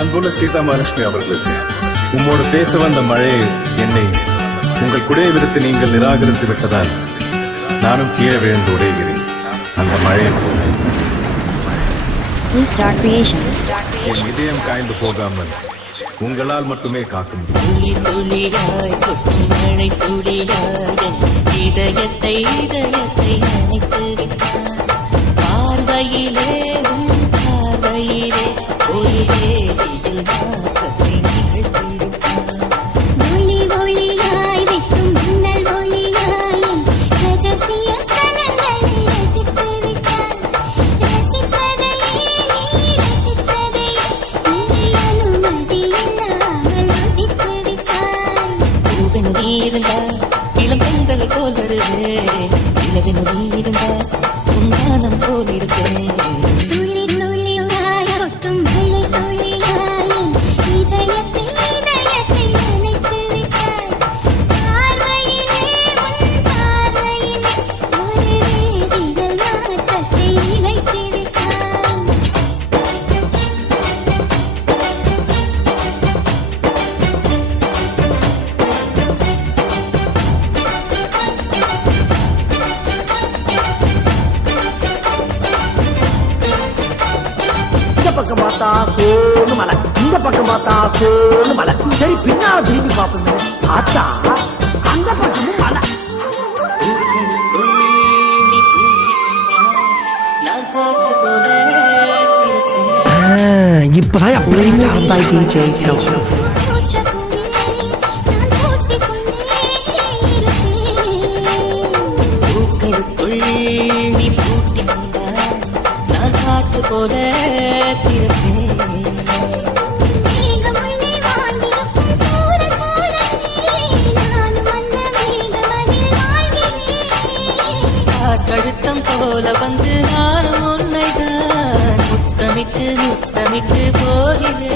அன்புள்ள சீதா மகாலட்சுமி அவர்களுக்கு உம்மோடு பேச வந்த மழை என்னை உங்கள் குடையை விடுத்து நீங்கள் நிராகரித்து விட்டதால் நானும் கீழே விழுந்து உடைகிறேன். அந்த மழையை போல என் இதயம் காய்ந்து போகாமல் உங்களால் மட்டுமே காக்க முடியும். இளம்பெண்கள் போல் வருவே இளவின் இருந்தா உன்னானம் போல் இருப்பேன். பக்கம் பார்த்தா சோனு மலை, இந்த பக்கம் பார்த்தா சோனு மலை. சரி பின்னால திரும்பி பார்ப்போம். ஆத்தா அந்த பக்கமும் மலை. இப்பதான் remixed by DJ Tiltons. போல கழுத்தம் போல வந்து நானும் உன்னைதான் முத்தமிட்டு முத்தமிட்டு போகிறேன்.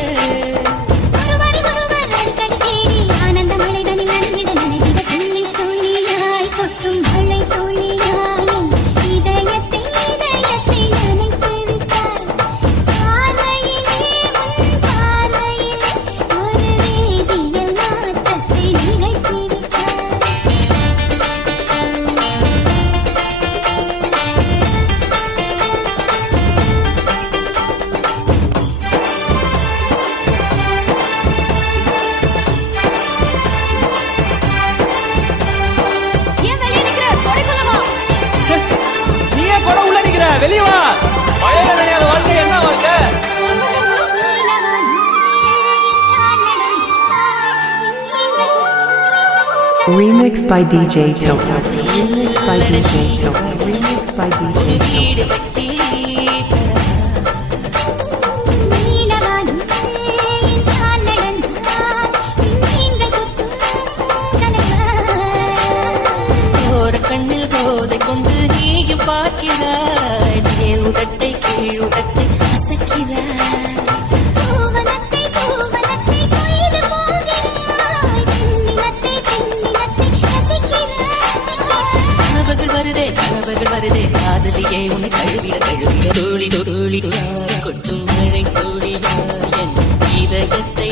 வெளியே வா. மழையில நனையாத வாழ்க்கை என்ன வாழ்க்கை? Remixed by DJ Tiltons. Remixed by DJ Tiltons. Remixed by DJ Tiltons. கண்ணில் போதை கொண்டு நீயும் பார்க்கிறாய், உடட்டை கீழுடட்டை அசைக்கிறாய். கனவுகள் வருதே கனவுகள் வருதே காதலியே உன்னை கழுவிட கழுவிட தோழி தோழி கொட்டும் மழை தோழியா என் இதயத்தை